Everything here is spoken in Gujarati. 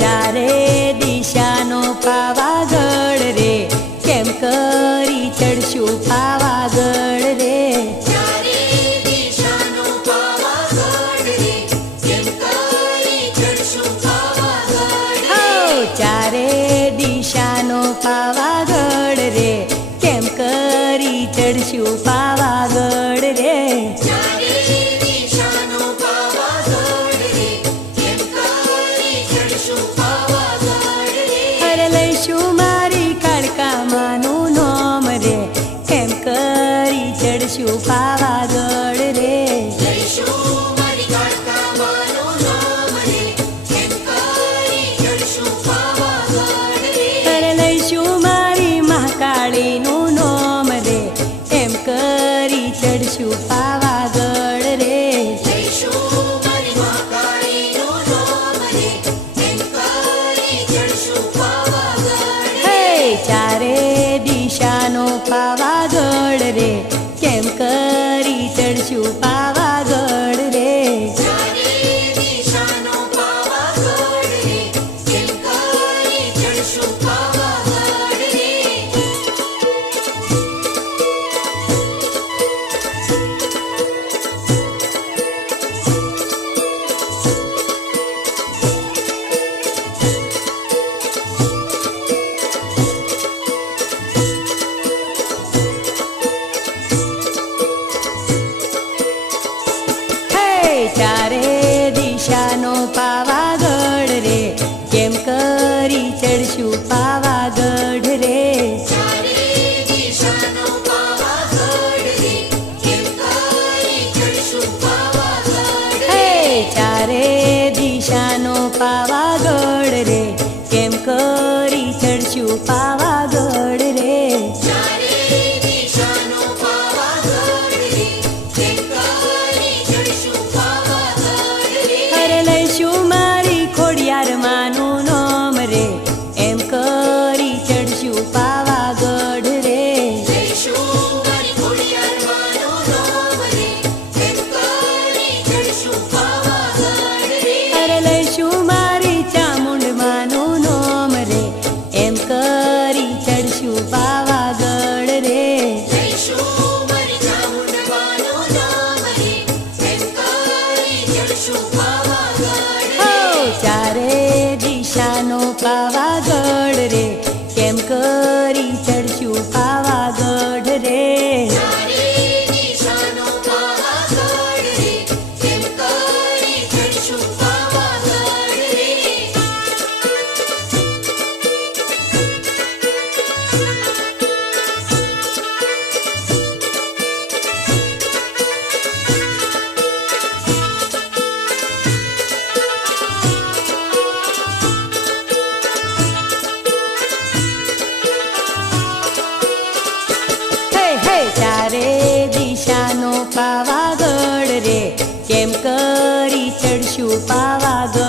ચારે દિશાનો પાવાગઢ રે, કેમ કરી ચડશું પાવાગઢ રે. ચારે દિશાનો પાવાગઢ રે, કેમ કરી ચડશું પાવાગઢ રે. ચારે દિશાનો પાવાગઢ રે, કેમ કરી ચડશું પાવાગઢ રે. ચારે દિશાનો પાવાગઢ રે, કેમ કરી ચડશું પાવાગઢ રે. હર લઈશું મારી કાળકામાનું નામ રે, કેમ કરી ચડશું પાવાગઢ રે. લઈશું મારી કાળકામાનું નામ રે, કેમ કરી ચડશું પાવાગઢ રે. હર લઈશું મારી મહાકાળીનું નામ રે, એમ કરી ચડશું પાવાગઢ રે. લઈશું મારી મહાકાળીનું નામ રે, કેમ કરી ચડશું પાવાગઢ રે. ચારે દિશાનો પાવાગઢ રે, કેમ કરી ચડશું પાવાગઢ રે. ચારે દિશાનો પાવાગઢ રે, કેમ કરી ચડશું પાવાગઢ રે. ચારે દિશાનો પાવાગઢ રે, કેમ કરી ચડશું પાવાગઢ રે. ચારે દિશાનો પાવાગઢ રે, કેમ કરી ચડશું પાવાગઢ રે. ચારે દિશાનો પાવાગઢ રે, કેમ કરી ચડશું પાવાગઢ રે. ચારે દિશાનો પાવાગઢ રે, કેમ કરી ચડશું પાવાગઢ રે. હર લઈશું મારી ખોડિયાર માનું નામ રે, એમ કરી ચડશું પાવાગઢ રે. લઈશું મારી ખોડિયાર માનું નામ રે, કેમ કરી ચડશું પાવાગઢ રે. હર લઈશું મારી ચામુંડ માનું નામ રે, એમ કરી ચડશું પાવાગઢ રે. લઈશું મારી ચામુંડ માનું નામ રે, કેમ કરી ચડશું પાવાગઢ રે. ચારે દિશાનો પાવાગઢ રે, કેમ કરી ચડશું પાવાગઢ રે. ચારે દિશાનો પાવાગઢ રે, કેમ કરી ચડશું પાવાગઢ રે. ચારે દિશાનો પાવાગઢ રે, કેમ કરી ચડશું પાવાગઢ